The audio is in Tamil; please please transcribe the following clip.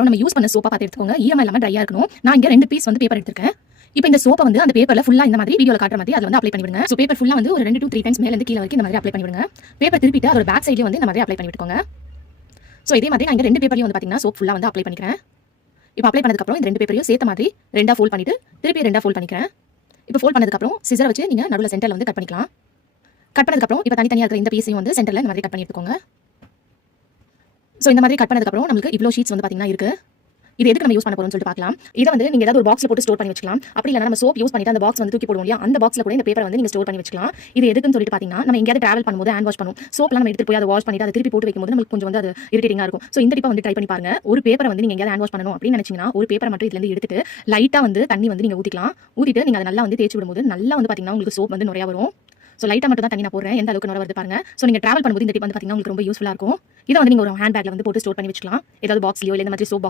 அப்புறம் நம்ம யூஸ் பண்ண சோப்பா பார்த்து எடுத்துக்கோங்க. ஈரமா இல்லாம ட்ரையா இருக்கணும். நான் இங்க 2 பீஸ் வந்து பேப்பர் எடுத்துருக்கேன். இப்போ இந்த சோப்பை வந்து அந்த பேப்பர்ல ஃபுல்லா இந்த மாதிரி வீடியோல காட்டுற மாதிரி அதுல வந்து அப்ளை பண்ணி விடுங்க. சோ பேப்பர் ஃபுல்லா வந்து ஒரு 2 to 3 டைம்ஸ் மேல இருந்து கீழ வரைக்கும் இந்த மாதிரி அப்ளை பண்ணி விடுங்க. பேப்பர் திருப்பிட்டு அதோட பேக் சைடுலயும் வந்து இந்த மாதிரி அப்ளை பண்ணி விட்டுக்கோங்க. சோ இதே மாதிரி நான் இங்க 2 பேப்பர்லயும் வந்து பாத்தீங்கன்னா சோப் ஃபுல்லா வந்து அப்ளை பண்ணிக்கிறேன். இப்போ அப்ளை பண்ணதுக்கு அப்புறம் இந்த 2 பேப்பரையும் சேர்த்த மாதிரி ரெண்டா ஃபோல்ட் பண்ணிட்டு திருப்பி ரெண்டா ஃபோல்ட் பண்ணிக்கிறேன். இப்போ ஃபோல்ட் பண்ணதுக்கு அப்புறம் சிசரை வச்சு நீங்க நடுவுல சென்டர்ல வந்து கட் பண்ணிக்கலாம். கட் பண்ணதுக்கு அப்புறம் இப்போ தனித்தனியா இருக்கிற இந்த பீஸையும் வந்து சென்டர்ல இந்த மாதிரி கட் பண்ணி எடுத்துக்கோங்க. சோ இந்த மாதிரி கட் பண்ணதுக்கு அப்புறம் நமக்கு இவ்ளோ ஷீட்ஸ் வந்து பாத்தீங்கன்னா இருக்கு. இது எதுக்கு நம்ம யூஸ் பண்ண போறோம்னு சொல்லிட்டு பார்க்கலாம். இத வந்து நீங்க ஏதாவது ஒரு பாக்ஸ்ல போட்டு ஸ்டோர் பண்ணி வச்சுக்கலாம். அப்படி இல்லனா நம்ம சோப் யூஸ் பண்ணிட்டு அந்த பாக்ஸ் வந்து தூக்கி போடுவோம் இல்லையா, அந்த பாக்ஸ்ல கூட இந்த பேப்பரை வந்து நீங்க ஸ்டோர் பண்ணி வச்சுக்கலாம். இது எதுக்குன்னு சொல்லிட்டு பாத்தீங்கன்னா நம்ம எங்கயாவது டிராவல் பண்ணும்போது ஹேண்ட் வாஷ் பண்ணுவோம். சோப்லாம் நம்ம எடுத்து போய் அதை வாஷ் பண்ணிட்டு அதை திருப்பி போட்டு வைக்கும்போது நமக்கு கொஞ்சம் வந்து அது இரிட்டேட்டிங்கா இருக்கும். சோ இந்த டிப்பை வந்து ட்ரை பண்ணி பாருங்க. ஒரு பேப்பரை வந்து நீங்க எங்கயாவது ஹேண்ட் வாஷ் பண்ணணும் அப்படின்னு நினைச்சீங்கன்னா ஒரு பேப்பரை மட்டும் இதுல இருந்து எடுத்துட்டு லைட்டா வந்து தண்ணி வந்து நீங்க ஊத்திக்கலாம். ஊத்திட்டு நீங்க அதை நல்லா வந்து தேய்ச்சி விடும்போது நல்லா வந்து பாத்தீங்கன்னா உங்களுக்கு சோப் வந்து நிறைய வரும். சோ லைட்டா மட்டும் தான் தண்ணி நான் போடுறேன். எந்த அளவுக்கு நுர வருது பாருங்க. சோ நீங்க டிராவல் பண்ணும்போது இந்த டிப் வந்து பாத்தீங்கன்னா உங்களுக்கு ரொம்ப யூஸ்ஃபுல்லா இருக்கும். இதை வந்து நீங்க ஒரு ஹேண்ட் பேக்ல வந்து போட்டு ஸ்டோர் பண்ணி வச்சுக்கலாம். ஏதாவது பாக்ஸ்லயோ இல்ல இந்த மாதிரி சோப்